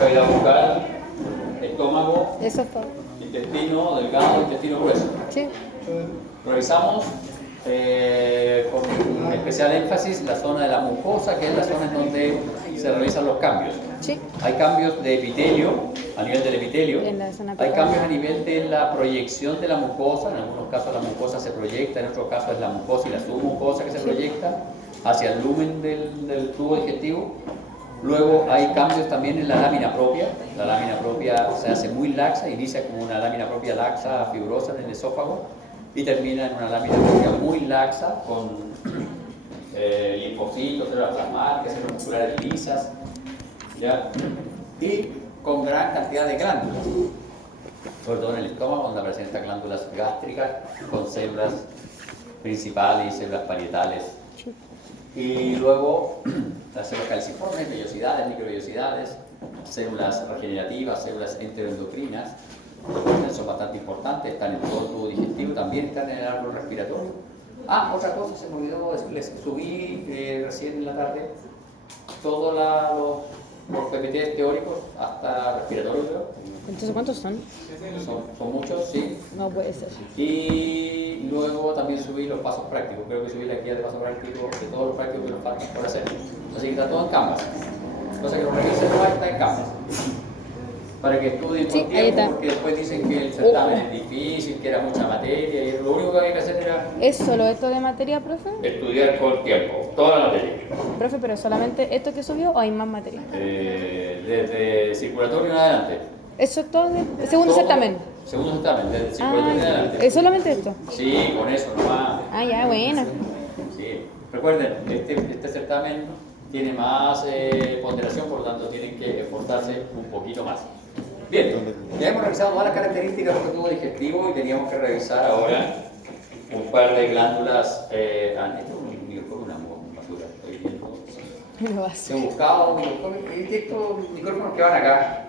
cavidad bucal, estómago, Eso fue. intestino delgado, intestino grueso. Sí. Revisamos con especial énfasis la zona de la mucosa, que es la zona en donde se realizan los cambios. Sí. Hay cambios de epitelio, a nivel del epitelio. En la zona Hay apical. cambios a nivel de la proyección de la mucosa. En algunos casos la mucosa se proyecta, en otros casos es la mucosa y la submucosa que se proyecta hacia el lumen del tubo digestivo. Luego hay cambios también en la lámina propia. La lámina propia se hace muy laxa, inicia como una lámina propia laxa, fibrosa en el esófago y termina en una lámina propia muy laxa con linfocitos, células plasmáticas, células musculares lisas, ¿ya? Y con gran cantidad de glándulas, sobre todo en el estómago, donde aparecen estas glándulas gástricas con células principales y células parietales. Y luego las células calciformes, vellosidades, microvellosidades, células regenerativas, células enteroendocrinas, son bastante importantes, están en todo el tubo digestivo, también están en el árbol respiratorio. Ah, otra cosa, se me olvidó, les subí recién en la tarde todos los PPTs teóricos hasta respiratorio, creo. Entonces, ¿cuántos son? Son muchos, sí. No puede ser. Y luego también subí los pasos prácticos. Creo que subí la guía de pasos prácticos de todos los prácticos que nos faltan por hacer. Así que está todo en Canvas. Cosa que lo revisen, no está en Canvas. Para que estudien por Sí, ahí tiempo, está. porque después dicen que el certamen es difícil, que era mucha materia, y lo único que había que hacer era ¿Es solo esto de materia, profe? estudiar todo el tiempo, toda la materia. Profe, pero solamente esto que subió o hay más materia. Desde circulatorio en adelante. Eso es todo de segundo Todo- certamen. Segundo certamen, desde circulatorio en adelante. ¿Es solamente esto? Sí, con eso nomás. Ah, ya, bueno. Sí. Recuerden, este certamen tiene más ponderación, por lo tanto tienen que esforzarse un poquito más. Bien, ya hemos revisado todas las características del tubo digestivo y teníamos que revisar ahora un par de glándulas. Esto es un microscopio, una basura. Estoy viendo. Lo He hace. buscado microscopios, y estos micrófonos que van acá,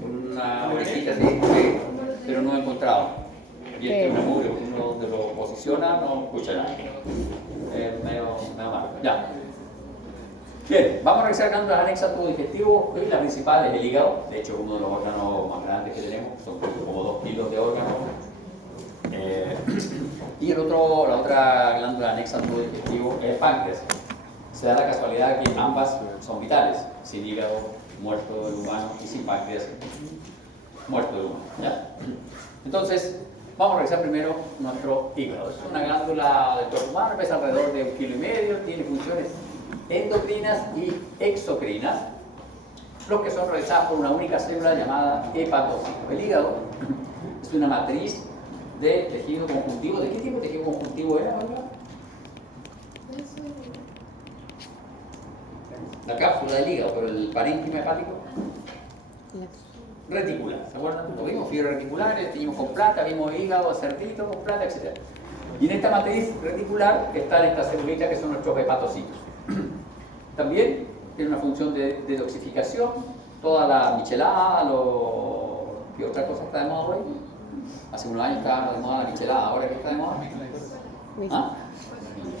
con una orejita así, sí, pero no he encontrado. Y este es una mugre, porque uno donde lo posiciona no escucha nada. Medio malo. Ya. Bien, vamos a revisar glándulas anexas al tubo digestivo. Y la principal es el hígado, de hecho uno de los órganos más grandes que tenemos, son como 2 kilos de órganos. Y la otra glándula anexa al tubo digestivo es el páncreas. Se da la casualidad que ambas son vitales, sin hígado muerto el humano y sin páncreas muerto el humano. ¿Ya? Entonces, vamos a revisar primero nuestro hígado. Es una glándula del cuerpo humano, pesa alrededor de 1,5 kilos, tiene funciones endocrinas y exocrinas, los que son realizadas por una única célula llamada hepatocito. El hígado es una matriz de tejido conjuntivo. ¿De qué tipo de tejido conjuntivo era, Olga? La cápsula del hígado, pero el parénquima hepático reticular. ¿Se acuerdan? Lo vimos, fibras reticulares, teníamos con plata, vimos hígado, cerdito con plata, etc. Y en esta matriz reticular están estas celulitas que son nuestros hepatocitos. También tiene una función de detoxificación, toda la michelada, ¿qué otra cosa está de moda hoy? Hace unos años estaba de moda la michelada, ¿ahora qué está de moda? ¿Ah?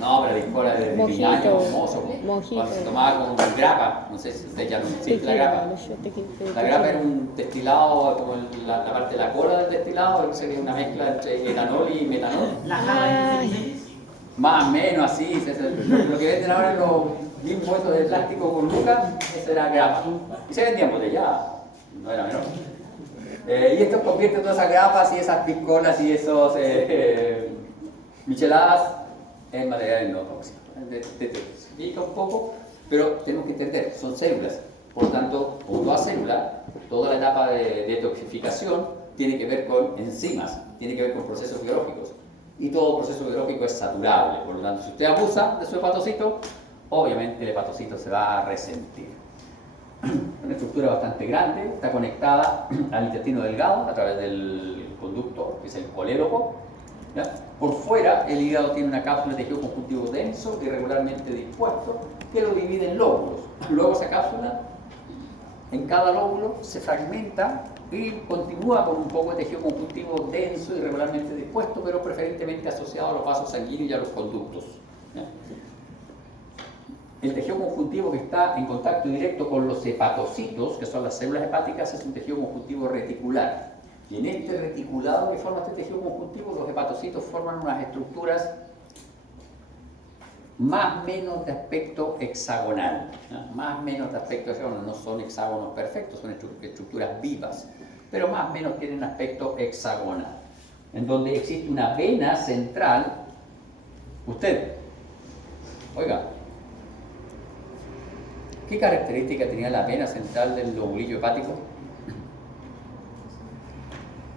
No, pero la piscola de piñaño, mozo, Mojito. cuando se tomaba con grapa, no sé si ustedes ya no existe la grapa. La grapa era un destilado, como la parte de la cola del destilado, sería una mezcla entre etanol y metanol. Más o menos así, lo que venden ahora en los mismos estos de plástico con lucas, esa era grapa. Y se vendían botelladas, no era menor. Y esto convierte todas esas grapas y esas piscolas y esos micheladas en materiales no tóxicos. Detoxifica un poco, pero tenemos que entender, son células. Por lo tanto, como toda célula, toda la etapa de detoxificación tiene que ver con enzimas, tiene que ver con procesos biológicos. Y todo proceso biológico es saturable. Por lo tanto, si usted abusa de su hepatocito, obviamente el hepatocito se va a resentir. Una estructura bastante grande, está conectada al intestino delgado a través del conducto, que es el colédoco. ¿Ya? Por fuera, el hígado tiene una cápsula de tejido conjuntivo denso, irregularmente dispuesto, que lo divide en lóbulos. Luego esa cápsula, en cada lóbulo, se fragmenta y continúa con un poco de tejido conjuntivo denso, irregularmente dispuesto, pero preferentemente asociado a los vasos sanguíneos y a los conductos. ¿Ya? el tejido conjuntivo que está en contacto directo con los hepatocitos, que son las células hepáticas, es un tejido conjuntivo reticular. Y en este reticulado que forma este tejido conjuntivo, los hepatocitos forman unas estructuras más o menos de aspecto hexagonal, ¿no? Más o menos de aspecto hexagonal, no son hexágonos perfectos, son estructuras vivas, pero más o menos tienen aspecto hexagonal, en donde existe una vena central. Usted, oiga, ¿qué característica tenía la vena central del lobulillo hepático?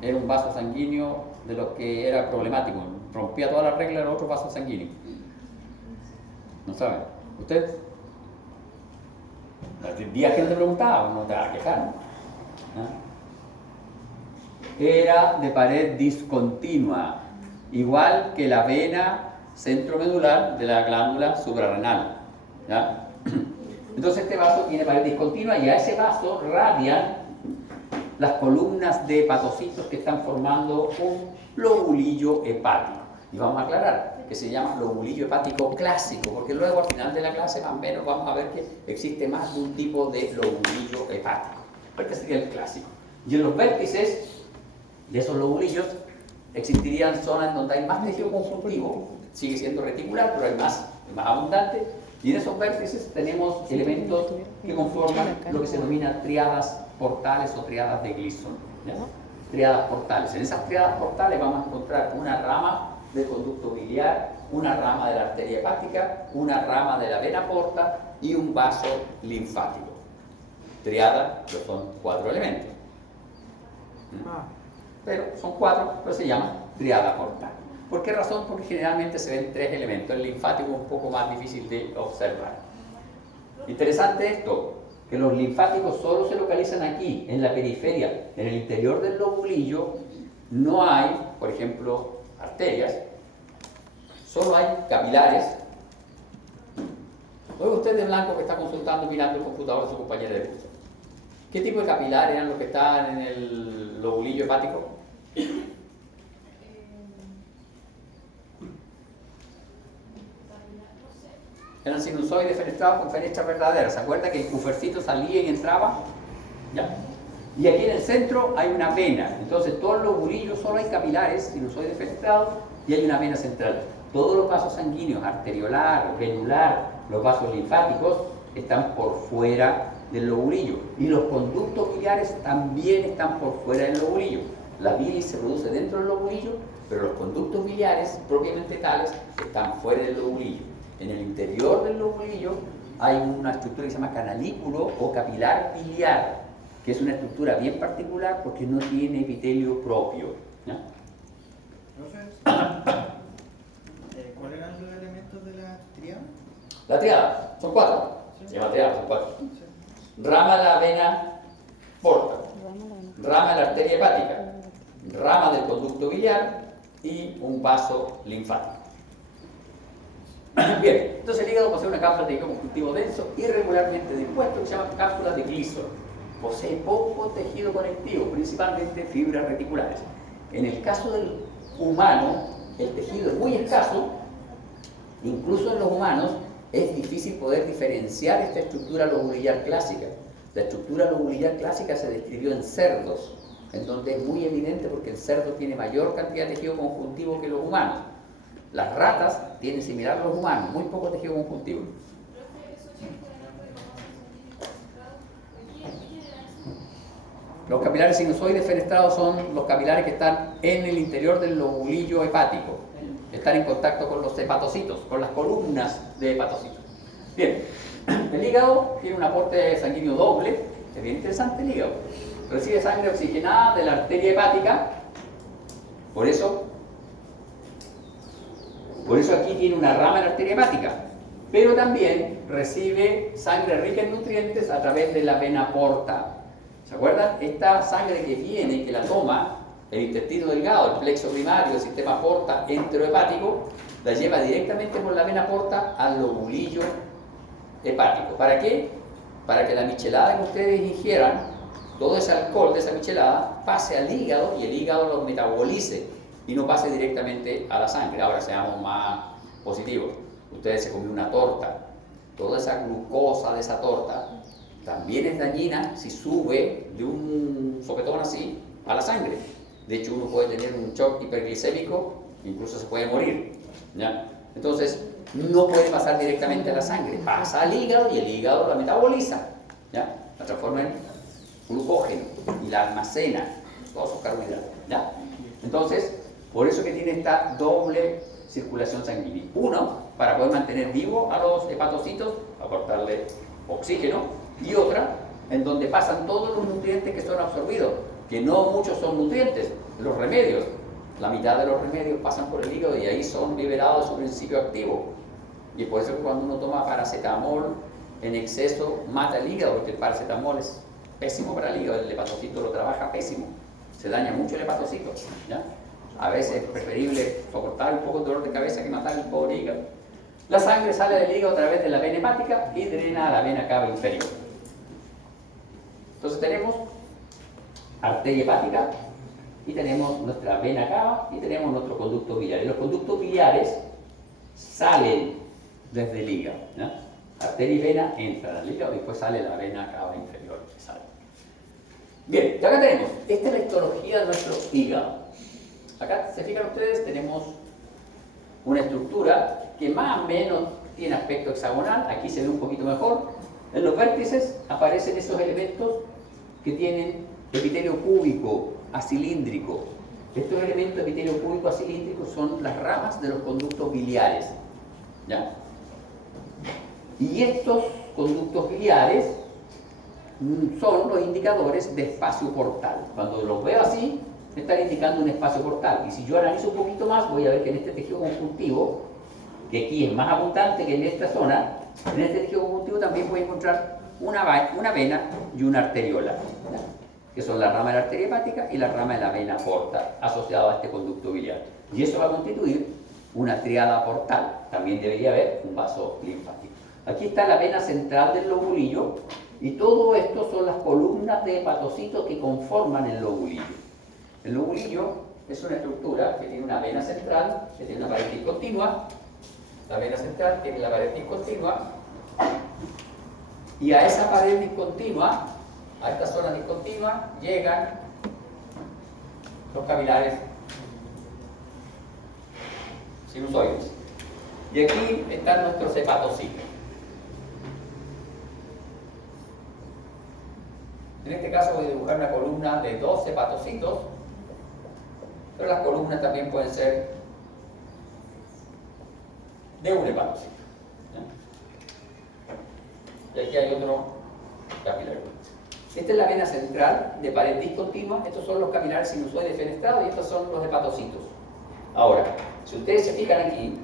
Era un vaso sanguíneo de los que era problemático, rompía todas las reglas de los otros vasos sanguíneos. ¿No sabe? ¿Usted? El día que le preguntaba, no te va a quejar, ¿no? Era de pared discontinua, igual que la vena centromedular de la glándula suprarrenal, ¿ya? Entonces este vaso tiene pared discontinua y a ese vaso radian las columnas de hepatocitos que están formando un lobulillo hepático. Y vamos a aclarar que se llama lobulillo hepático clásico, porque luego al final de la clase más o menos vamos a ver que existe más de un tipo de lobulillo hepático. Este sería el clásico. Y en los vértices de esos lobulillos existirían zonas donde hay más tejido conjuntivo, sigue siendo reticular, pero hay más abundante. Y en esos vértices tenemos elementos que conforman lo que se denomina triadas portales o triadas de Gleason, ¿ya? Triadas portales. En esas triadas portales vamos a encontrar una rama del conducto biliar, una rama de la arteria hepática, una rama de la vena porta y un vaso linfático. Triada, pero son 4 elementos. Pero son 4, pero se llama triada portal. ¿Por qué razón? Porque generalmente se ven 3 elementos. El linfático es un poco más difícil de observar. Interesante esto, que los linfáticos solo se localizan aquí, en la periferia. En el interior del lobulillo no hay, por ejemplo, arterias, solo hay capilares. Oiga usted de blanco que está consultando, mirando el computador de su compañera de curso. ¿Qué tipo de capilares eran los que estaban en el lobulillo hepático? Eran sinusoides fenestrados con fenestras verdaderas. ¿Se acuerda que el cufercito salía y entraba? ¿Ya? Y aquí en el centro hay una vena. Entonces, todos los lobulillos solo hay capilares, sinusoides fenestrados, y hay una vena central. Todos los vasos sanguíneos, arteriolar, venular, los vasos linfáticos, están por fuera del lobulillo. Y los conductos biliares también están por fuera del lobulillo. La bilis se produce dentro del lobulillo, pero los conductos biliares, propiamente tales, están fuera del lobulillo. En el interior del lobulillo hay una estructura que se llama canalículo o capilar biliar, que es una estructura bien particular porque no tiene epitelio propio, ¿ya? ¿Cuáles eran los elementos de la triada? La triada, son 4. Se llama triada, son 4. Rama de la vena porta, rama de la arteria hepática, rama del conducto biliar y un vaso linfático. Bien, entonces el hígado posee una cápsula de tejido conjuntivo denso irregularmente dispuesto que se llama cápsula de Gleason. Posee poco tejido conectivo, principalmente fibras reticulares. En el caso del humano, el tejido es muy escaso. Incluso en los humanos es difícil poder diferenciar esta estructura lobulillar clásica. La estructura lobulillar clásica se describió en cerdos, en donde es muy evidente porque el cerdo tiene mayor cantidad de tejido conjuntivo que los humanos. Las ratas tienen similar a los humanos, muy poco tejido conjuntivo. Los capilares sinusoides fenestrados son los capilares que están en el interior del lobulillo hepático. Están en contacto con los hepatocitos, con las columnas de hepatocitos. Bien, el hígado tiene un aporte sanguíneo doble, es bien interesante el hígado. Recibe sangre oxigenada de la arteria hepática, por eso aquí tiene una rama en la arteria hepática, pero también recibe sangre rica en nutrientes a través de la vena porta. ¿Se acuerdan? Esta sangre que viene, que la toma el intestino delgado, el plexo primario, el sistema porta enterohepático, la lleva directamente por la vena porta al lobulillo hepático. ¿Para qué? Para que la michelada que ustedes ingieran, todo ese alcohol de esa michelada, pase al hígado y el hígado lo metabolice y no pase directamente a la sangre. Ahora seamos más positivos. Ustedes se comió una torta toda esa glucosa de esa torta, también es dañina si sube de un sopetón así a la sangre. De hecho, uno puede tener un shock hiperglicémico, incluso se puede morir, ¿ya? Entonces, no puede pasar directamente a la sangre, pasa al hígado y el hígado la metaboliza, ¿ya? La transforma en glucógeno y la almacena, todos sus carbohidratos, ¿ya? Entonces, por eso que tiene esta doble circulación sanguínea. Uno, para poder mantener vivo a los hepatocitos, aportarle oxígeno, y otra, en donde pasan todos los nutrientes que son absorbidos, que no muchos son nutrientes, los remedios. La mitad de los remedios pasan por el hígado y ahí son liberados su principio activo. Y por eso que cuando uno toma paracetamol en exceso mata el hígado, porque el paracetamol es pésimo para el hígado, el hepatocito lo trabaja pésimo, se daña mucho el hepatocito, ¿ya? A veces es preferible soportar un poco de dolor de cabeza que matar el pobre hígado. La sangre sale del hígado a través de la vena hepática y drena a la vena cava inferior. Entonces tenemos arteria hepática y tenemos nuestra vena cava y tenemos nuestros conductos biliares. Los conductos biliares salen desde el hígado, ¿no? Arteria y vena entran al hígado y después sale la vena cava inferior. Sale. Bien, y acá tenemos, esta es la histología de nuestro hígado. Acá, se fijan ustedes, tenemos una estructura que más o menos tiene aspecto hexagonal, aquí se ve un poquito mejor. En los vértices aparecen esos elementos que tienen epitelio cúbico, acilíndrico. Estos elementos de epitelio cúbico, acilíndrico son las ramas de los conductos biliares, ¿ya? Y estos conductos biliares son los indicadores de espacio portal. Cuando los veo así, me están indicando un espacio portal. Y si yo analizo un poquito más, voy a ver que en este tejido conjuntivo, que aquí es más abundante que en esta zona, en este tejido conjuntivo también voy a encontrar una vena y una arteriola, ¿ya? Que son la rama de la arteria hepática y la rama de la vena porta, asociada a este conducto biliar. Y eso va a constituir una triada portal. También debería haber un vaso linfático. Aquí está la vena central del lobulillo, y todo esto son las columnas de hepatocitos que conforman el lobulillo. El lobulillo es una estructura que tiene una vena central, que tiene una pared discontinua. La vena central tiene la pared discontinua, y a esa pared discontinua, a esta zona discontinua, llegan los capilares sinusoides. Y aquí están nuestros hepatocitos. En este caso voy a dibujar una columna de 2 hepatocitos, pero las columnas también pueden ser de un hepatocito, ¿ya? Y aquí hay otro capilar. Esta es la vena central de pared discontinua. Estos son los capilares sinusoides fenestrados y estos son los hepatocitos. Ahora, si ustedes se fijan aquí,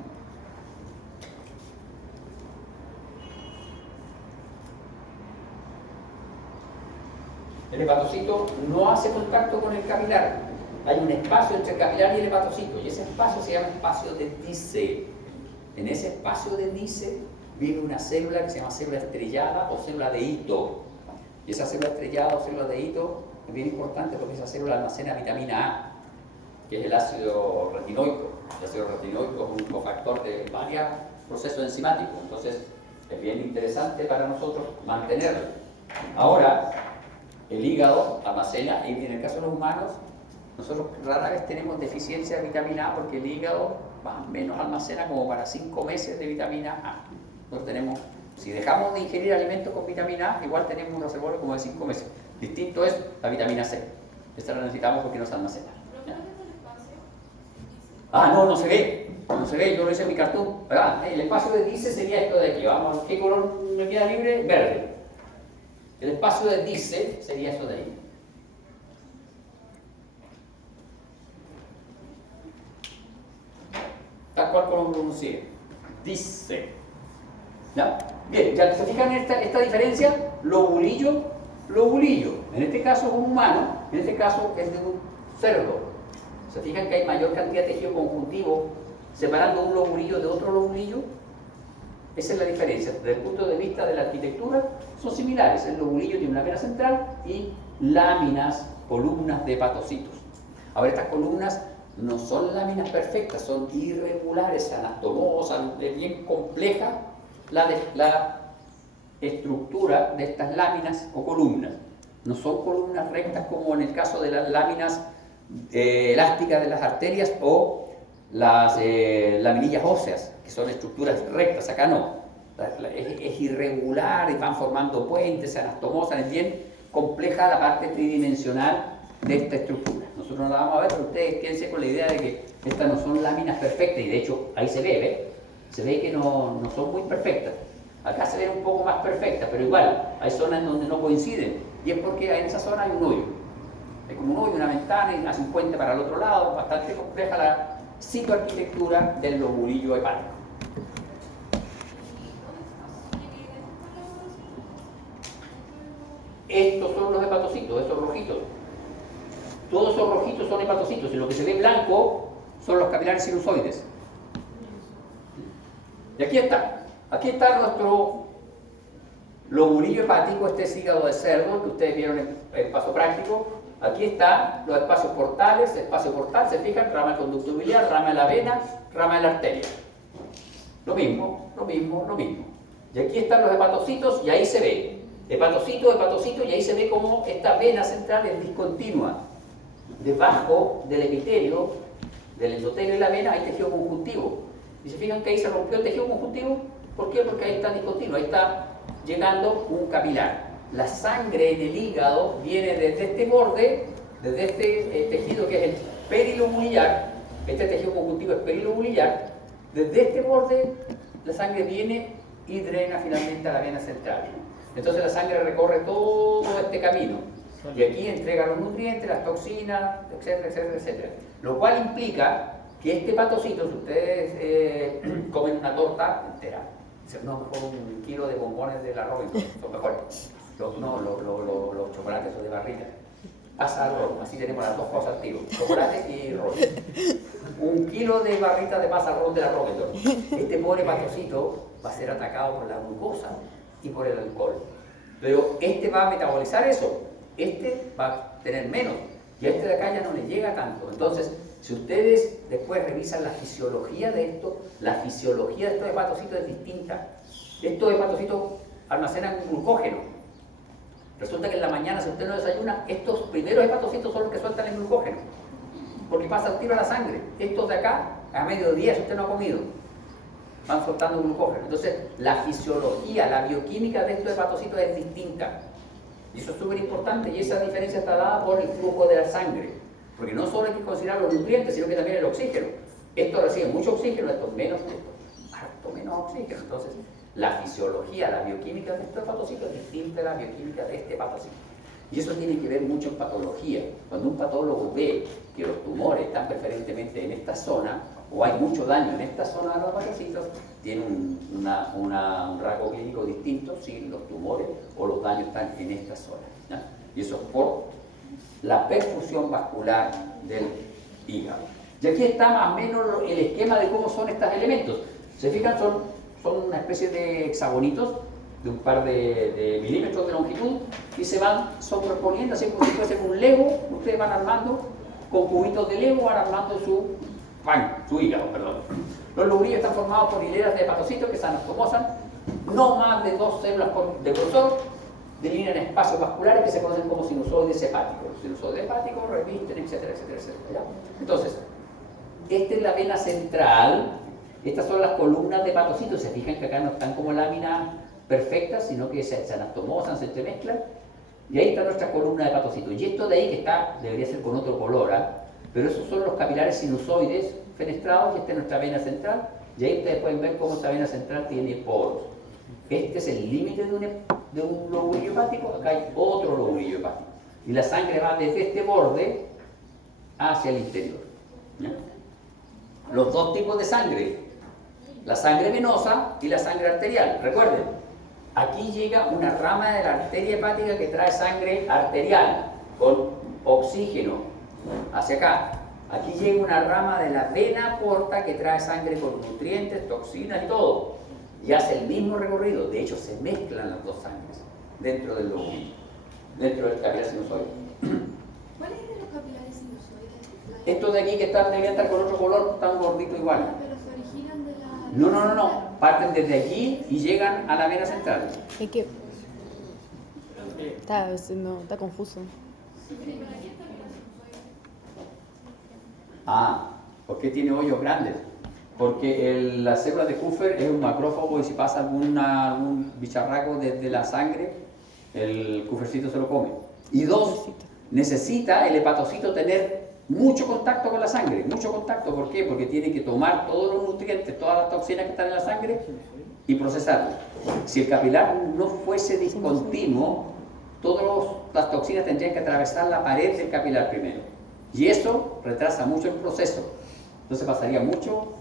el hepatocito no hace contacto con el capilar. Hay un espacio entre el capilar y el hepatocito, y ese espacio se llama espacio de Dice. En ese espacio de Dice vive una célula que se llama célula estrellada o célula de Ito. Y esa célula estrellada o célula de Ito es bien importante porque esa célula almacena vitamina A, que es el ácido retinoico. El ácido retinoico es un cofactor de varios procesos enzimáticos, entonces es bien interesante para nosotros mantenerlo. Ahora, el hígado almacena, y en el caso de los humanos, nosotros rara vez tenemos deficiencia de vitamina A porque el hígado más o menos almacena como para 5 meses de vitamina A. Nosotros tenemos, si dejamos de ingerir alimentos con vitamina A, igual tenemos un reservorio como de 5 meses. Distinto es la vitamina C. Esta la necesitamos porque no se almacena. ¿Ya? Ah, no se ve. No se ve, yo lo hice en mi cartoon. El espacio de Dice sería esto de aquí. Vamos, ¿qué color me queda libre? Verde. El espacio de Dice sería eso de ahí. Tal cual como lo pronuncié. Dice. ¿Ya? Bien, ya se fijan en esta diferencia, lobulillo. En este caso es un humano, en este caso es de un cerdo. Se fijan que hay mayor cantidad de tejido conjuntivo separando un lobulillo de otro lobulillo. Esa es la diferencia. Desde el punto de vista de la arquitectura, son similares. El lobulillo tiene una vena central y láminas, columnas de hepatocitos. Ahora, estas columnas no son láminas perfectas, son irregulares, anastomosas, es bien compleja la estructura de estas láminas o columnas. No son columnas rectas como en el caso de las láminas elásticas de las arterias o las laminillas óseas, que son estructuras rectas. Acá no. Es irregular y van formando puentes, se anastomosan. Es bien compleja la parte tridimensional de esta estructura. Nosotros no la vamos a ver, pero ustedes quédense con la idea de que estas no son láminas perfectas, y de hecho ahí se ve, ¿ve? Se ve que no son muy perfectas. Acá se ven un poco más perfectas, pero igual hay zonas donde no coinciden, y es porque en esa zona hay un hoyo. Hay como un hoyo, una ventana, y hace un puente para el otro lado. Bastante compleja la citoarquitectura del lobulillo hepático. Estos son los hepatocitos, esos rojitos. Todos esos rojitos son hepatocitos, y lo que se ve blanco son los capilares sinusoides. Y aquí está nuestro lobulillo hepático, este es hígado de cerdo que ustedes vieron en el paso práctico. Aquí están los espacios portales, espacio portal, se fijan, rama del conducto biliar, rama de la vena, rama de la arteria. Lo mismo. Y aquí están los hepatocitos, y ahí se ve hepatocito, y ahí se ve como esta vena central es discontinua. Debajo del epitelio, del endotelio de la vena, hay tejido conjuntivo. Y se fijan que ahí se rompió el tejido conjuntivo. ¿Por qué? Porque ahí está discontinuo, ahí está llegando un capilar. La sangre en el hígado viene desde este borde, desde este tejido que es el perilobulillar. Este tejido conjuntivo es perilobulillar. Desde este borde la sangre viene y drena finalmente a la vena central. Entonces la sangre recorre todo este camino y aquí entrega los nutrientes, las toxinas, etcétera, etcétera, etcétera. Lo cual implica que este hepatocito, si ustedes comen una torta entera, dicen, no, mejor un kilo de bombones de la Robinson, son mejores. Los chocolates son de barrita. Pasa al ron, así tenemos las dos cosas al tiro, chocolate y ron. Un kilo de barritas de pasa al ron de la Robinson. Este pobre hepatocito va a ser atacado por la glucosa y por el alcohol. Pero este va a metabolizar eso, este va a tener menos, y a este de acá ya no le llega tanto. Entonces, si ustedes después revisan la fisiología de esto, la fisiología de estos hepatocitos es distinta. Estos hepatocitos almacenan glucógeno. Resulta que en la mañana, si usted no desayuna, estos primeros hepatocitos son los que sueltan el glucógeno, porque pasa el tiro a la sangre. Estos de acá, a mediodía, si usted no ha comido, van soltando glucógeno. Entonces, la fisiología, la bioquímica de estos hepatocitos es distinta. Y eso es súper importante, y esa diferencia está dada por el flujo de la sangre. Porque no solo hay que considerar los nutrientes, sino que también el oxígeno. Estos reciben mucho oxígeno, estos menos, harto menos oxígeno. Entonces, la fisiología, la bioquímica de estos hepatocitos es distinta a la bioquímica de este hepatocito. Y eso tiene que ver mucho en patología. Cuando un patólogo ve que los tumores están preferentemente en esta zona, o hay mucho daño en esta zona de los hepatocitos, tiene un rasgo clínico distinto si los tumores o los daños están en esta zona, ¿no? Y eso es por la perfusión vascular del hígado. Y aquí está más o menos el esquema de cómo son estos elementos. ¿Se fijan? Son una especie de hexagonitos de un par de milímetros de longitud y se van sobreponiendo, así como si fuese un Lego. Ustedes van armando, con cubitos de Lego, van armando su hígado, perdón. Los lobulillos están formados por hileras de hepatocitos que se anastomosan, no más de 2 células de grosor, delimitan espacios vasculares que se conocen como sinusoides hepáticos. Los sinusoides hepáticos revisten, etcétera, etcétera, etcétera, ¿ya? Entonces, esta es la vena central, estas son las columnas de hepatocitos. Se fijan que acá no están como láminas perfectas, sino que se anastomosan, se entremezclan, y ahí está nuestra columna de hepatocitos. Y esto de ahí que está, debería ser con otro color, pero esos son los capilares sinusoides fenestrados, y esta es nuestra vena central, y ahí ustedes pueden ver cómo esta vena central tiene poros. Este es el límite de un lobulillo hepático, acá hay otro lobulillo hepático, y la sangre va desde este borde hacia el interior, ¿ya? Los dos tipos de sangre, la sangre venosa y la sangre arterial. Recuerden, aquí llega una rama de la arteria hepática que trae sangre arterial con oxígeno hacia acá. Aquí llega una rama de la vena porta que trae sangre con nutrientes, toxinas y todo. Y hace el mismo recorrido. De hecho, se mezclan las dos sangres dentro del lobulillo, dentro del capilar sinusoide. ¿Cuáles eran los capilares sinusoides? Estos de aquí que deberían estar con otro color, están gorditos igual. Pero se originan de la... No. parten desde aquí y llegan a la vena central. Es que está confuso. Ah, ¿por qué tiene hoyos grandes? Porque la célula de Kupfer es un macrófago y si pasa algún bicharraco desde la sangre, el Kupfercito se lo come. Y dos, necesita el hepatocito tener mucho contacto con la sangre, mucho contacto. ¿Por qué? Porque tiene que tomar todos los nutrientes, todas las toxinas que están en la sangre y procesarlas. Si el capilar no fuese discontinuo, todas las toxinas tendrían que atravesar la pared del capilar primero. Y eso retrasa mucho el proceso. Entonces pasaría mucho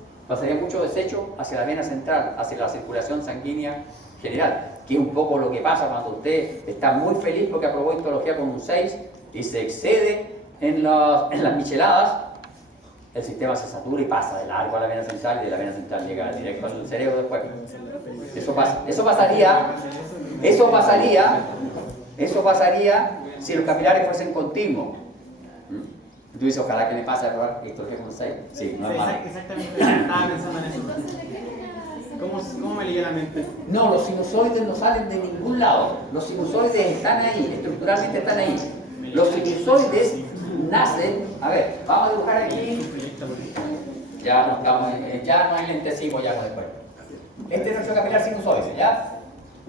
desecho hacia la vena central, hacia la circulación sanguínea general, que es un poco lo que pasa cuando usted está muy feliz porque aprobó histología con un 6 y se excede en las micheladas, el sistema se satura y pasa de largo a la vena central y de la vena central llega directo al cerebro después. Eso pasaría si los capilares fuesen continuos. Tú dices, ojalá que le pase a probar histología con un 6. Sí, normal. Exactamente, estaba pensando en eso. ¿Cómo me liga la mente? No, los sinusoides no salen de ningún lado. Los sinusoides están ahí, estructuralmente están ahí. Los sinusoides nacen, a ver, vamos a dibujar aquí. Ya no hay lentecito ya después. Este es nuestro capilar sinusoide, ¿ya?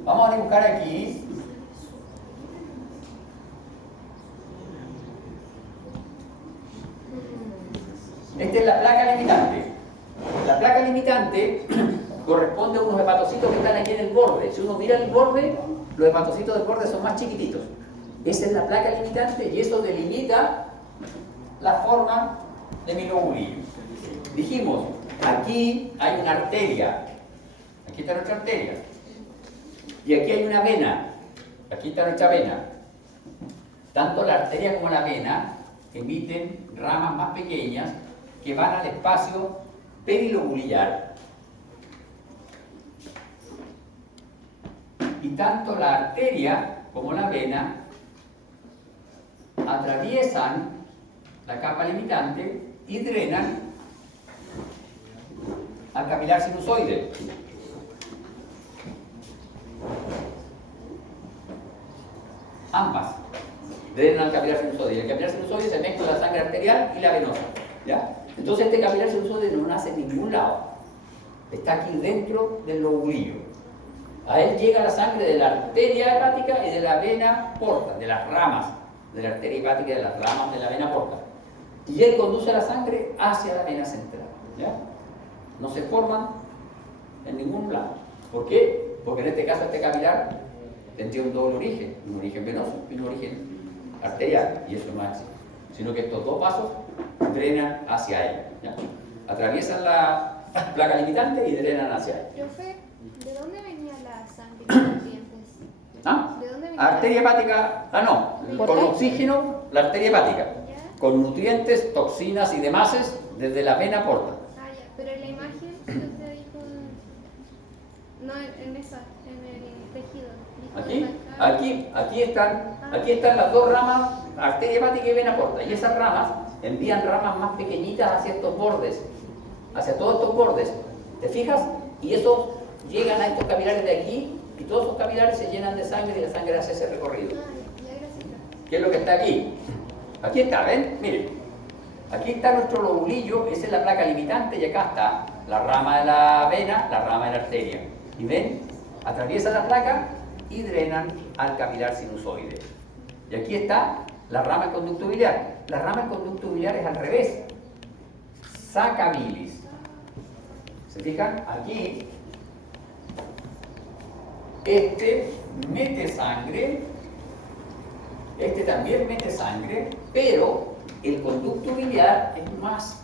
Vamos a dibujar aquí. Esta es la placa limitante. La placa limitante corresponde a unos hepatocitos que están aquí en el borde. Si uno mira el borde, los hepatocitos del borde son más chiquititos. Esa es la placa limitante y eso delimita la forma de mi lobulillo. Dijimos, aquí hay una arteria. Aquí está nuestra arteria. Y aquí hay una vena. Aquí está nuestra vena. Tanto la arteria como la vena emiten ramas más pequeñas que van al espacio perilobulillar. Y tanto la arteria como la vena atraviesan la capa limitante y drenan al capilar sinusoide. Ambas drenan al capilar sinusoide. El capilar sinusoide se mezcla la sangre arterial y la venosa. ¿Ya? Entonces este capilar sinusoide no nace en ningún lado. Está aquí dentro del lobulillo. A él llega la sangre de la arteria hepática y de la vena porta, de las ramas de la arteria hepática y de las ramas de la vena porta. Y él conduce la sangre hacia la vena central. ¿Ya? No se forman en ningún lado. ¿Por qué? Porque en este caso este capilar tendría un doble origen, un origen venoso y un origen arterial, y eso no es así. Sino que estos dos pasos drenan hacia ella. ¿Ya? Atraviesan la placa limitante y drenan hacia ella. Profe, ¿de dónde venía la sangre con los dientes? ¿Ah? ¿De dónde venía? Arteria hepática, con oxígeno, la arteria hepática. ¿Ya? Con nutrientes, toxinas y demás desde la vena porta. Ah, ya. Pero en la imagen que usted dijo, no en esa, en el tejido. Dijo Aquí están las dos ramas, arteria hepática y vena porta. Y esas ramas envían ramas más pequeñitas hacia estos bordes, hacia todos estos bordes. ¿Te fijas? Y esos llegan a estos capilares de aquí y todos esos capilares se llenan de sangre y la sangre hace ese recorrido. Ya, gracias. ¿Qué es lo que está aquí? Aquí está, ¿ven? Miren. Aquí está nuestro lobulillo, esa es la placa limitante y acá está la rama de la vena, la rama de la arteria. ¿Y ven? Atraviesan la placa y drenan al capilar sinusoide. Y aquí está la rama del conducto biliar. La rama del conducto biliar es al revés. Saca bilis. ¿Se fijan? Aquí este mete sangre, este también mete sangre, pero el conducto biliar es más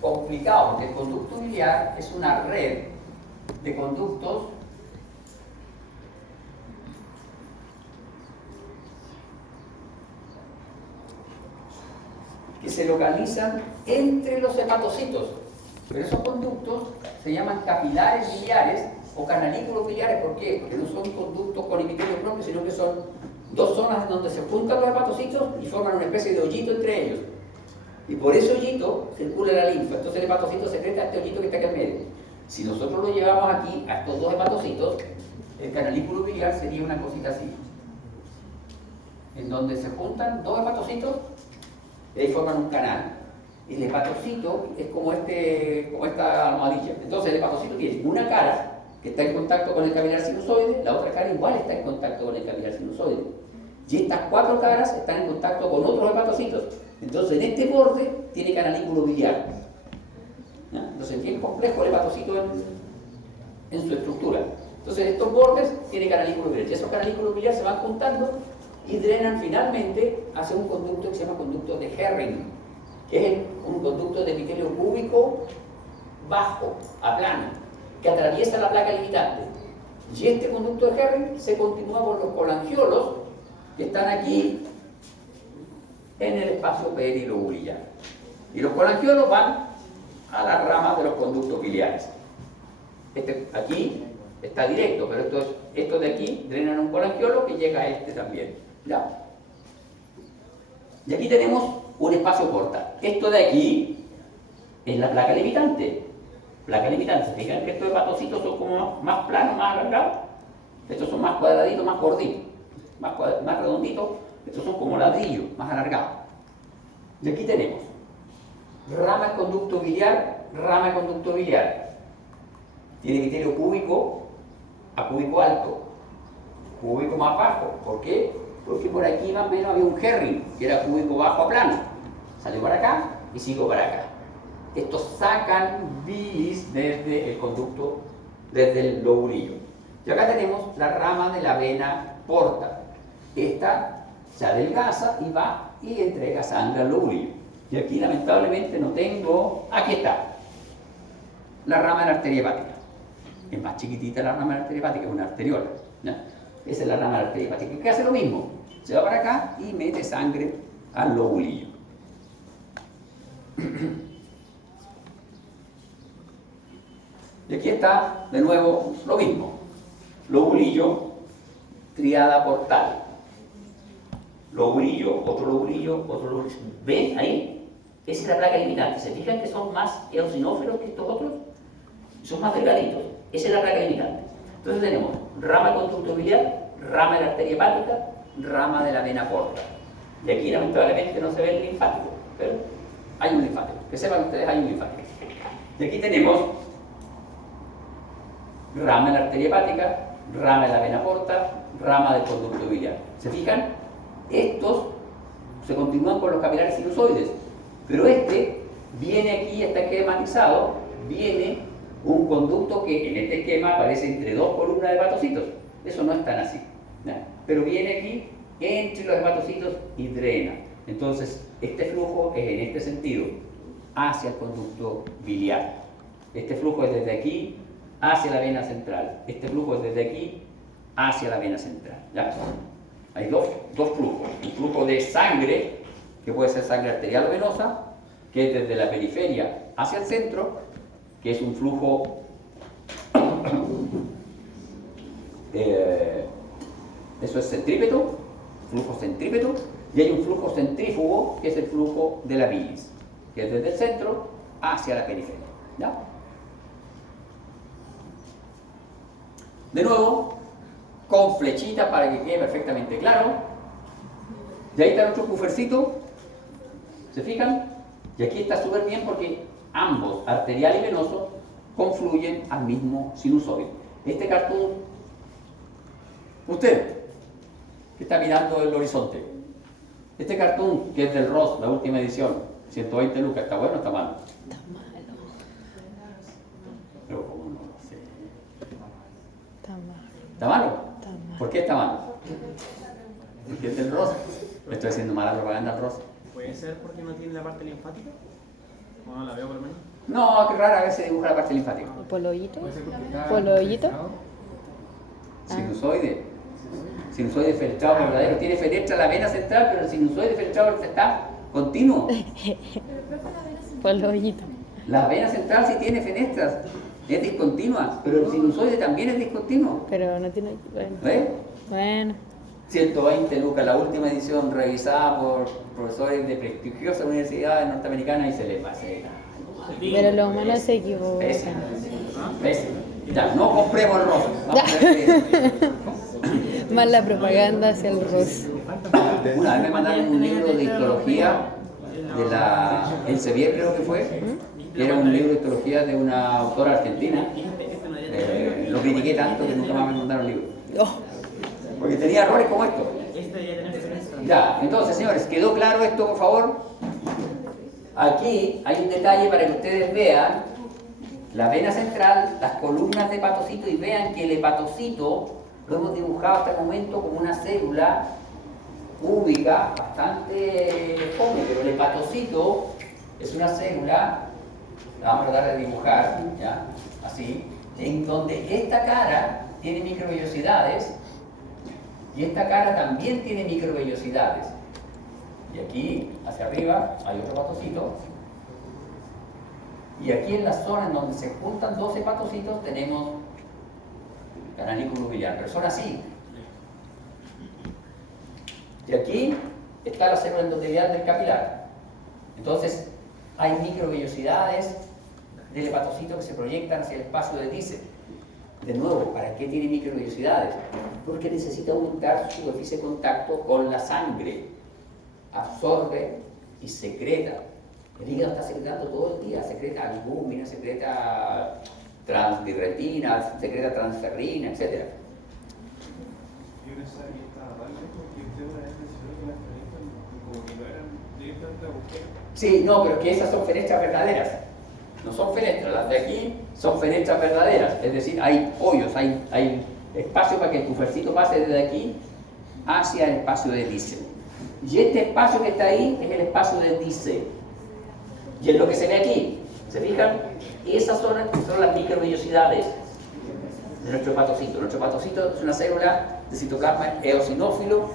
complicado, porque el conducto biliar es una red de conductos que se localizan entre los hepatocitos. Pero esos conductos se llaman capilares biliares o canalículos biliares. ¿Por qué? Porque no son conductos con epitelio propio, sino que son dos zonas donde se juntan los hepatocitos y forman una especie de hoyito entre ellos. Y por ese hoyito circula la linfa. Entonces el hepatocito secreta este hoyito que está aquí en medio. Si nosotros lo llevamos aquí a estos dos hepatocitos, el canalículo biliar sería una cosita así, en donde se juntan dos hepatocitos y ahí forman un canal. El hepatocito es como esta almohadilla. Entonces el hepatocito tiene una cara que está en contacto con el capilar sinusoide, la otra cara igual está en contacto con el capilar sinusoide. Y estas cuatro caras están en contacto con otros hepatocitos. Entonces en este borde tiene canalículo biliar. ¿Ya? Entonces es bien complejo el hepatocito en su estructura. Entonces estos bordes tienen canalículo biliar. Y esos canalículos biliar se van juntando y drenan finalmente hacia un conducto que se llama conducto de Herring, que es un conducto de epitelio cúbico bajo, aplano, que atraviesa la placa limitante. Y este conducto de Herring se continúa por los colangiolos que están aquí en el espacio perilobuliar. Y los colangiolos van a las ramas de los conductos biliares. Este aquí está directo, pero estos de aquí drenan un colangiolo que llega a este también. ¿Ya? Y aquí tenemos un espacio porta. Esto de aquí es la placa limitante. Placa limitante. ¿Se fijan que estos hepatocitos son como más planos, más alargados? Estos son más cuadraditos, más gorditos, más redonditos. Estos son como ladrillos, más alargados. Y aquí tenemos rama de conducto biliar, rama de conducto biliar. Tiene epitelio cúbico a cúbico alto, cúbico más bajo. ¿Por qué? Porque por aquí más o menos había un Herring, que era cúbico bajo a plano. Salió para acá y sigo para acá. Estos sacan bilis desde el conducto, desde el lobulillo. Y acá tenemos la rama de la vena porta. Esta se adelgaza y va y entrega sangre al lobulillo. Y aquí lamentablemente no tengo... Aquí está. La rama de la arteria hepática. Es más chiquitita la rama de la arteria hepática, es una arteriola. ¿Ya? Esa es la rama de la arteria hepática, que hace lo mismo. Se va para acá y mete sangre al lobulillo. Y aquí está de nuevo lo mismo. Lobulillo, triada portal. Lobulillo, otro lobulillo, otro lobulillo. ¿Ven ahí? Esa es la placa limitante. ¿Se fijan que son más eosinófilos que estos otros? Son más delgaditos. Esa es la placa limitante. Entonces tenemos rama del conducto biliar, rama de la arteria hepática, rama de la vena porta. Y aquí lamentablemente no se ve el linfático, pero hay un linfático. Que sepan ustedes, hay un linfático. Y aquí tenemos rama de la arteria hepática, rama de la vena porta, rama del conducto biliar. ¿Se fijan? Estos se continúan con los capilares sinusoides, pero este viene aquí, está esquematizado, viene un conducto que en este esquema aparece entre dos columnas de hepatocitos. Eso no es tan así, ¿ya? Pero viene aquí entre los hepatocitos y drena. Entonces, este flujo es en este sentido, hacia el conducto biliar. Este flujo es desde aquí hacia la vena central. Este flujo es desde aquí hacia la vena central. ¿Ya? Hay dos flujos. Un flujo de sangre, que puede ser sangre arterial o venosa, que es desde la periferia hacia el centro, que es un flujo eso es centrípeto, flujo centrípeto, y hay un flujo centrífugo, que es el flujo de la bilis, que es desde el centro hacia la periferia. ¿Ya? De nuevo, con flechita para que quede perfectamente claro. Y ahí está nuestro puffercito. ¿Se fijan? Y aquí está súper bien porque ambos, arterial y venoso, confluyen al mismo sinusoide. Este cartoon, usted, que está mirando el horizonte, este cartoon, que es del Ross, la última edición, 120 lucas, ¿está bueno o está malo? Está malo. Pero ¿cómo no lo sé? Está malo. ¿Está malo? Está malo. ¿Por qué está malo? Porque es del Ross. Le estoy haciendo mala propaganda al Ross. ¿Puede ser porque no tiene la parte linfática? ¿O no la veo por lo menos? No, que rara vez se dibuja la parte linfática. ¿Polollito? ¿Puede ser porque está ¿Polollito? Sinusoide. Sinusoide fenestrado verdadero. Tiene fenestra la vena central, pero el sinusoide fenestrado está continuo. Polollito. La vena central sí tiene fenestras, es discontinua, pero el sinusoide también es discontinuo. Pero no tiene... Bueno. ¿Ves? Bueno. 120 lucas, la última edición revisada por profesores de prestigiosas universidades norteamericanas y se le pasa. Pero los humanos se equivocan. Pésimo. ¿no? Pésimo. Ya, no compremos el rosa. Vamos a ver Más la propaganda hacia el rosa. una vez me mandaron un libro de histología de la Elsevier, creo que fue, que era un libro de histología de una autora argentina. Lo critiqué tanto que nunca más me mandaron el libro. Oh, Porque tenía errores como esto. Este debería tener referencia. Ya, entonces, señores, ¿quedó claro esto, por favor? Aquí hay un detalle para que ustedes vean la vena central, las columnas de hepatocito, y vean que el hepatocito lo hemos dibujado hasta el momento como una célula cúbica bastante fome, pero el hepatocito es una célula, la vamos a tratar de dibujar, ¿ya? Así, en donde esta cara tiene microvellosidades y esta cara también tiene microvellosidades. Y aquí, hacia arriba, hay otro hepatocito. Y aquí en la zona en donde se juntan dos hepatocitos tenemos canaliculi biliar, pero son así. Y aquí está la célula endotelial del capilar. Entonces, hay microvellosidades del hepatocito que se proyectan hacia el espacio del dice. De nuevo, ¿para qué tiene microvellosidades? Porque necesita aumentar su superficie de contacto con la sangre. Absorbe y secreta. El hígado está secretando todo el día, secreta albúmina, secreta transdirretina, secreta transferrina, etc. Yo pensaba que estaba mal porque usted una vez mencionó que las fenestras como que no eran directamente agujeros. Sí, no, pero que esas son fenestras verdaderas. No son fenestras, las de aquí son fenestras verdaderas. Es decir, hay hoyos, hay espacio para que el tufercito pase desde aquí hacia el espacio del dice. Y este espacio que está ahí es el espacio del dice. Y es lo que se ve aquí. ¿Se fijan? Y esas son las microvellosidades de nuestro hepatocito. Nuestro hepatocito es una célula de citoplasma eosinófilo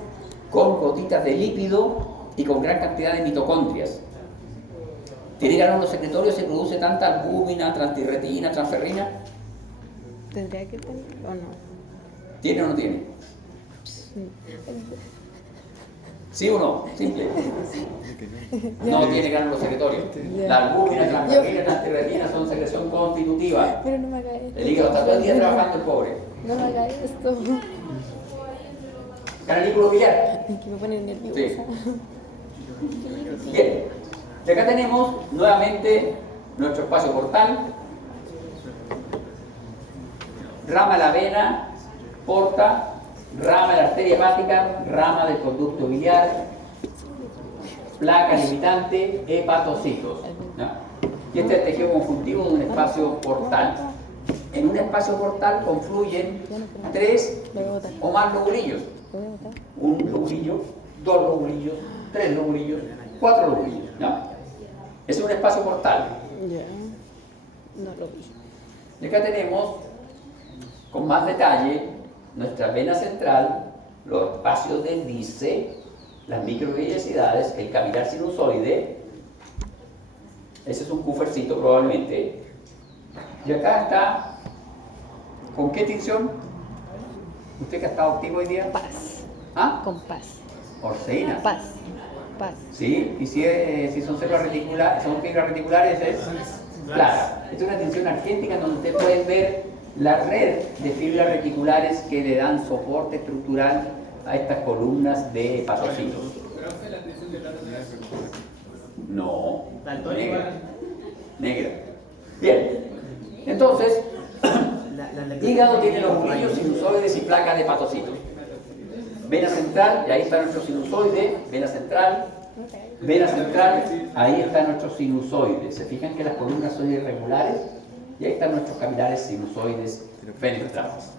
con gotitas de lípido y con gran cantidad de mitocondrias. ¿Tiene gránulos secretorios? ¿Se produce tanta albúmina, transdirretina, transferrina? ¿tendría que tener o no? ¿Tiene o no tiene? ¿Sí o no? Simple. No tiene gránulos secretorios. La albúmina, transferrina, transdirretina son secreción constitutiva. Pero no me haga esto. El hígado está todo el día trabajando el pobre. No me haga esto. Canalículo biliar. Que me pone nerviosa. Sí. Bien. Y acá tenemos nuevamente nuestro espacio portal. Rama de la vena, porta, rama de la arteria hepática, rama del conducto biliar, placa limitante, hepatocitos. ¿No? Y este es el tejido conjuntivo de un espacio portal. En un espacio portal confluyen 3 Lo voy a botar. o más lobulillos. Lo voy a botar. Un lobulillo, 2 lobulillos, 3 lobulillos, 4 lobulillos. ¿No? Es un espacio portal. Ya. No lo vi. Y acá tenemos, con más detalle, nuestra vena central, los espacios del dice, las microvellosidades, el capilar sinusoide. Ese es un cufercito probablemente. Y acá está, ¿con qué tinción? ¿Usted que ha estado activo hoy día? Paz. ¿Ah? Con paz. Orceína. Paz. Paz. Sí, y si son células reticulares, son fibras reticulares, es clara. Esta es una tinción argéntica donde usted puede ver la red de fibras reticulares que le dan soporte estructural a estas columnas de hepatocitos. No, negra. Negra. Bien, entonces, hígado tiene los bulillos, sinusoides y placas de hepatocitos. Vena central, y ahí está nuestro sinusoide, vena central, ahí está nuestro sinusoide. ¿Se fijan que las columnas son irregulares? Y ahí están nuestros capilares sinusoides fenestrales.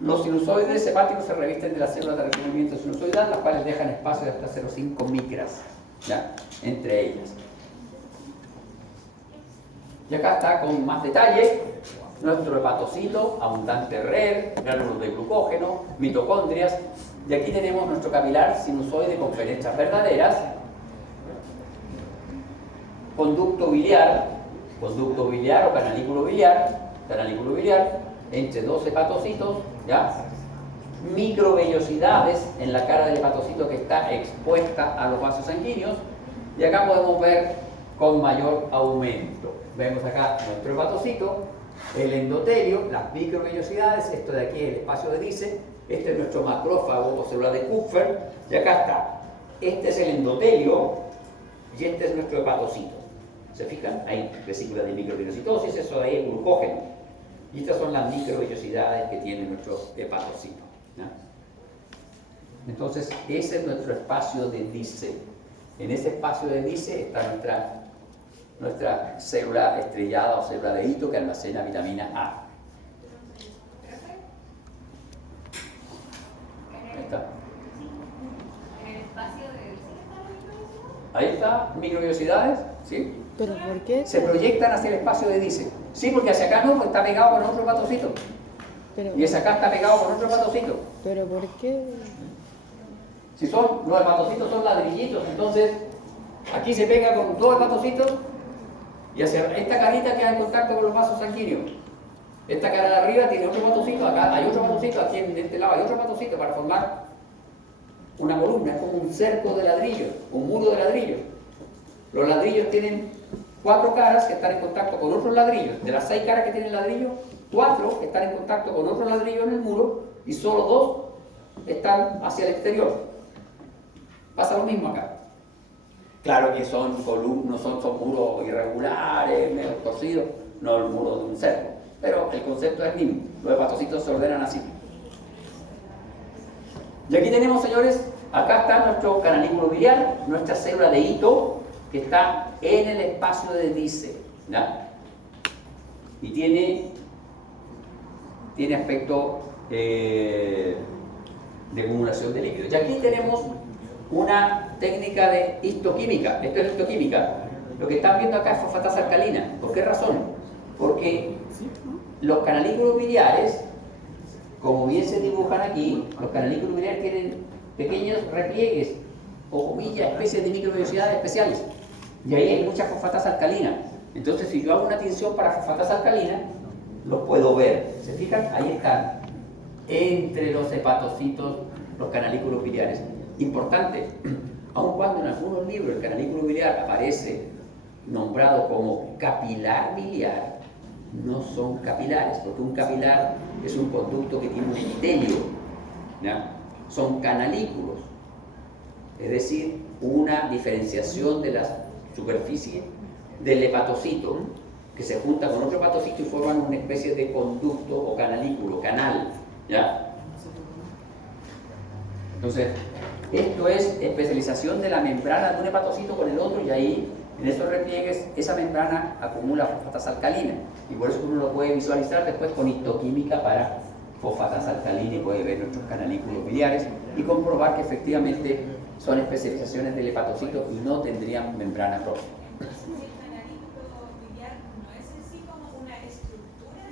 Los sinusoides hepáticos se revisten de las células de recubrimiento sinusoidal, las cuales dejan espacio de hasta 0,5 micras, ¿ya? Entre ellas. Y acá está con más detalle nuestro hepatocito, abundante red, gránulos de glucógeno, mitocondrias. Y aquí tenemos nuestro capilar sinusoide con fenestras verdaderas, conducto biliar o canalículo biliar, entre dos hepatocitos, ¿ya? Microvellosidades en la cara del hepatocito que está expuesta a los vasos sanguíneos, y acá podemos ver con mayor aumento. Vemos acá nuestro hepatocito el endotelio, las microvellosidades, esto de aquí es el espacio de Dice, este es nuestro macrófago o célula de Kupfer, y acá está. Este es el endotelio y este es nuestro hepatocito. ¿Se fijan? Hay vesículas de microvillocitosis, eso ahí es glucógeno. Y estas son las microvellosidades que tiene nuestro hepatocito, ¿no? Entonces, ese es nuestro espacio de Dice. En ese espacio de Dice está nuestra célula estrellada o célula de hito que almacena vitamina A. Ahí está. En el espacio de... Ahí está, microvellosidades, ¿sí? ¿Pero por qué? Se proyectan hacia el espacio de Dice. Sí, porque hacia acá no, porque está pegado con otro hepatocito. Pero, Y hacia acá está pegado con otro hepatocito. pero ¿por qué? Si son, los hepatocitos son ladrillitos, entonces aquí se pega con dos hepatocitos y hacia esta carita queda en contacto con los vasos sanguíneos. Esta cara de arriba tiene otro hepatocito, acá hay otro hepatocito, aquí en este lado hay otro hepatocito para formar una columna, es como un cerco de ladrillo, un muro de ladrillo. Los ladrillos tienen 4 caras que están en contacto con otros ladrillos. De las 6 caras que tiene el ladrillo, 4 están en contacto con otro ladrillo en el muro y solo 2 están hacia el exterior. Pasa lo mismo acá. Claro que son columnas, son muros irregulares, medio torcidos, no el muro de un cerco. Pero el concepto es el mismo. Los hepatocitos se ordenan así. Y aquí tenemos, señores, acá está nuestro canalículo biliar, nuestra célula de hito, que está en el espacio de Dice, ¿ya? Y tiene aspecto de acumulación de líquidos. Y aquí tenemos una técnica de histoquímica. Esto es histoquímica. Lo que están viendo acá es fosfatasa alcalina. ¿Por qué razón? Porque los canalículos biliares, como bien se dibujan aquí, los canalículos biliares tienen pequeños repliegues o comillas, especies de microvellosidades especiales. Y ahí hay mucha fosfatasa alcalina. Entonces, si yo hago una tinción para fosfatasa alcalina, los puedo ver. ¿Se fijan? Ahí están. Entre los hepatocitos, los canalículos biliares. Importante, aun cuando en algunos libros el canalículo biliar aparece nombrado como capilar biliar, no son capilares, porque un capilar es un conducto que tiene un epitelio, ¿ya? Son canalículos, es decir, una diferenciación de la superficie del hepatocito que se junta con otro hepatocito y forman una especie de conducto o canalículo, canal, ¿ya? Entonces, esto es especialización de la membrana de un hepatocito con el otro y ahí, en esos repliegues, esa membrana acumula fosfatasa alcalina y por eso uno lo puede visualizar después con histoquímica para fosfatasa alcalina y puede ver nuestros canalículos biliares y comprobar que efectivamente son especializaciones del hepatocito y no tendrían membrana propia. El canalículo biliar no es en sí como una estructura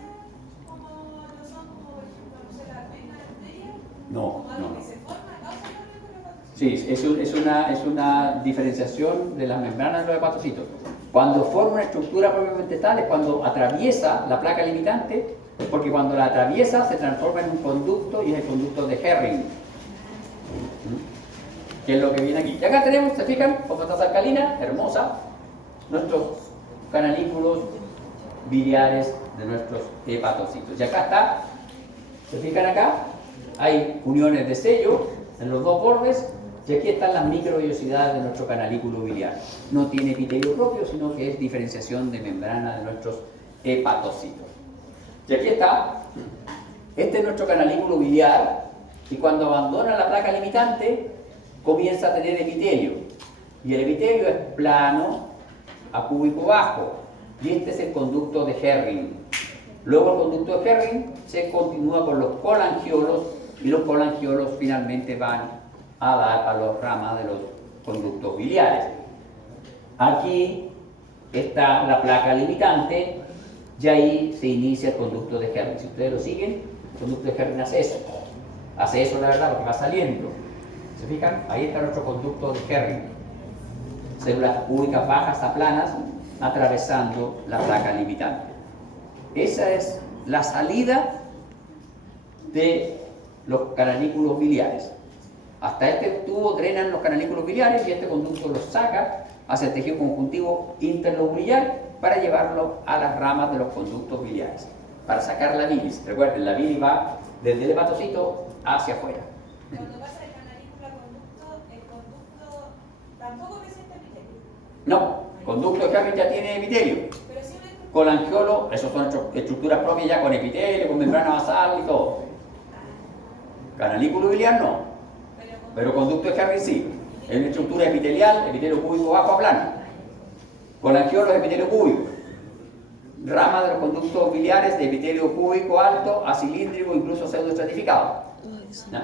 como lo son, como por ejemplo, no sé, la vena arteria, No, como algo no. que se forma a causa del hepatocito. Sí, es una diferenciación de las membranas de los hepatocitos. Cuando forma una estructura propiamente tal es cuando atraviesa la placa limitante, porque cuando la atraviesa se transforma en un conducto y es el conducto de Herring, que es lo que viene aquí. Y acá tenemos, ¿se fijan? Fosfatasa alcalina, hermosa, nuestros canalículos biliares de nuestros hepatocitos. Y acá está, ¿se fijan acá? Hay uniones de sello en los dos bordes y aquí están las microvellosidades de nuestro canalículo biliar. No tiene epitelio propio, sino que es diferenciación de membrana de nuestros hepatocitos. Y aquí está, este es nuestro canalículo biliar y cuando abandona la placa limitante comienza a tener epitelio. Y el epitelio es plano, acúbico bajo. Y este es el conducto de Herring. Luego el conducto de Herring se continúa con los colangiolos y los colangiolos finalmente van a dar a las ramas de los conductos biliares. Aquí está la placa limitante y ahí se inicia el conducto de Herring. Si ustedes lo siguen, el conducto de Herring hace eso. Hace eso, la verdad, porque va saliendo. ¿Se fijan? Ahí está nuestro conducto de Herring. Células únicas bajas a planas atravesando la placa limitante. Esa es la salida de los canalículos biliares. Hasta este tubo drenan los canalículos biliares y este conducto los saca hacia el tejido conjuntivo interlobular para llevarlo a las ramas de los conductos biliares. para sacar la bilis. Recuerden, la bilis va desde el hepatocito hacia afuera. Cuando pasa de canarícula a conducto, el conducto tampoco presenta epitelio. No, conducto de Henry ya tiene epitelio. Pero sí una estructura. Colangiolo, esos son estructuras propias ya con epitelio, con membrana basal y todo. Canalículo biliar no, pero conducto de Henry sí. Es una estructura epitelial, epitelio cúbico bajo a plano. Colangiolo es epitelio cúbico. Rama de los conductos biliares de epitelio cúbico alto a cilíndrico, incluso pseudoestratificado. ¿No?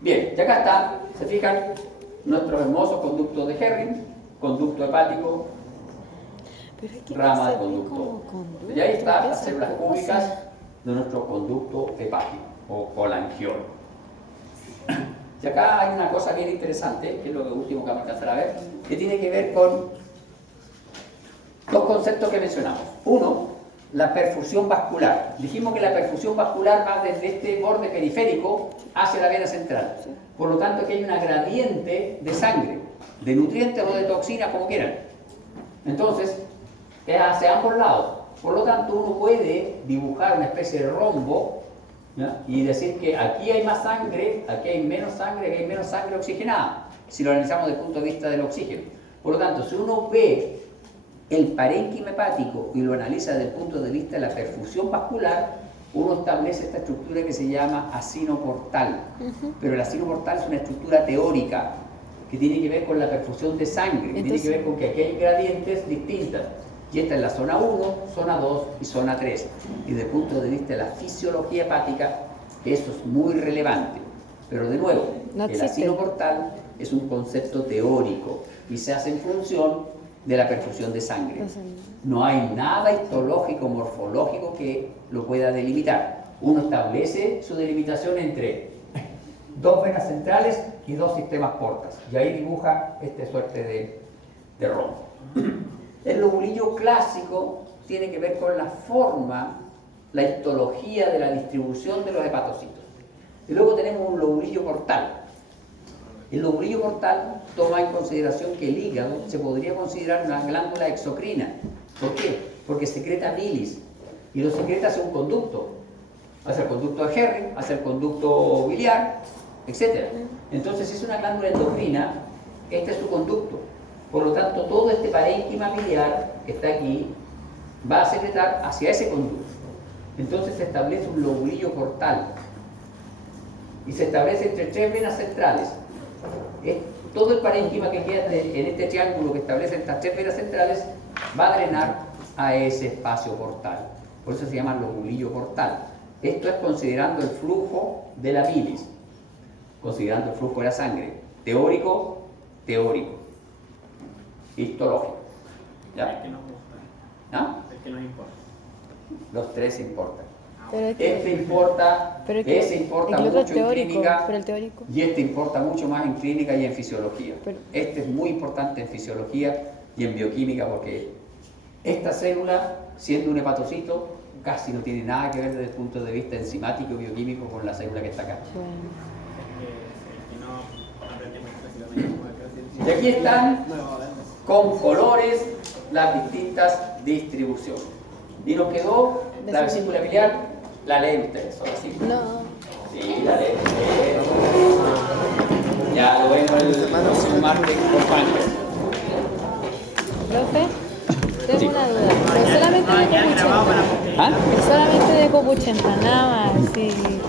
Bien, y acá está, se fijan, nuestros hermosos conductos de Herring, conducto hepático, Pero es que rama se de ve conducto. como conducto, Y ahí están las esa células cosa. cúbicas de nuestro conducto hepático o colangiolo. Y acá hay una cosa bien interesante, que es lo último que vamos a alcanzar a ver, que tiene que ver con dos conceptos que mencionamos. Uno, la perfusión vascular. Dijimos que la perfusión vascular va desde este borde periférico hacia la vena central. Por lo tanto, que hay una gradiente de sangre, de nutrientes o de toxinas, como quieran. Entonces, es hacia ambos lados. Por lo tanto, uno puede dibujar una especie de rombo, ¿ya? Y decir que aquí hay más sangre, aquí hay menos sangre, aquí hay menos sangre oxigenada, si lo analizamos desde el punto de vista del oxígeno. Por lo tanto, si uno ve el parénquima hepático y lo analiza desde el punto de vista de la perfusión vascular, uno establece esta estructura que se llama acino portal. Pero el acino portal es una estructura teórica que tiene que ver con la perfusión de sangre, que tiene que ver con que aquí hay gradientes distintas. Y esta es la zona 1, zona 2 y zona 3. Y desde el punto de vista de la fisiología hepática, eso es muy relevante. Pero de nuevo, No el existe. acino portal es un concepto teórico y se hace en función de la perfusión de sangre. No hay nada histológico, morfológico que lo pueda delimitar. Uno establece su delimitación entre dos venas centrales y dos sistemas portas. Y ahí dibuja esta suerte de rombo. El lobulillo clásico tiene que ver con la forma, la histología de la distribución de los hepatocitos. Y luego tenemos un lobulillo portal. El lobulillo portal toma en consideración que el hígado se podría considerar una glándula exocrina. ¿Por qué? Porque secreta bilis y lo secreta hacia un conducto, hacia el conducto de Henry, hacia el conducto biliar, etc. Entonces, si es una glándula endocrina, este es su conducto. Por lo tanto, todo este parénquima biliar que está aquí va a secretar hacia ese conducto. Entonces se establece un lobulillo portal y se establece entre tres venas centrales. Todo el parénquima que queda en este triángulo que establece estas tres venas centrales va a drenar a ese espacio portal. Por eso se llama lobulillo portal. Esto es considerando el flujo de la bilis, considerando el flujo de la sangre. Teórico, teórico. Histológico. ¿Ya? Es que nos gusta. ¿Ah? Es que nos importa. Los tres importan. Pero es que, Este importa, pero es que ese importa el otro mucho es teórico, en clínica pero el teórico. y este importa mucho más en clínica y en fisiología. Pero- Este es muy importante en fisiología y en bioquímica porque esta célula, siendo un hepatocito, casi no tiene nada que ver desde el punto de vista enzimático y bioquímico con la célula que está acá. Bueno. Es que no aprendemos exclusivamente como el Y aquí están No, no, no. con colores las distintas distribuciones. Y nos quedó la vesícula biliar, la leen ustedes, solo así. No. Sí, la leen ustedes. Ya lo vemos el próximo martes con Juanjo. Profe, tengo Sí. una duda. Pero solamente de Ya grabado para copuchenta. ¿Ah? Solamente de copuchenta, nada más. Sí.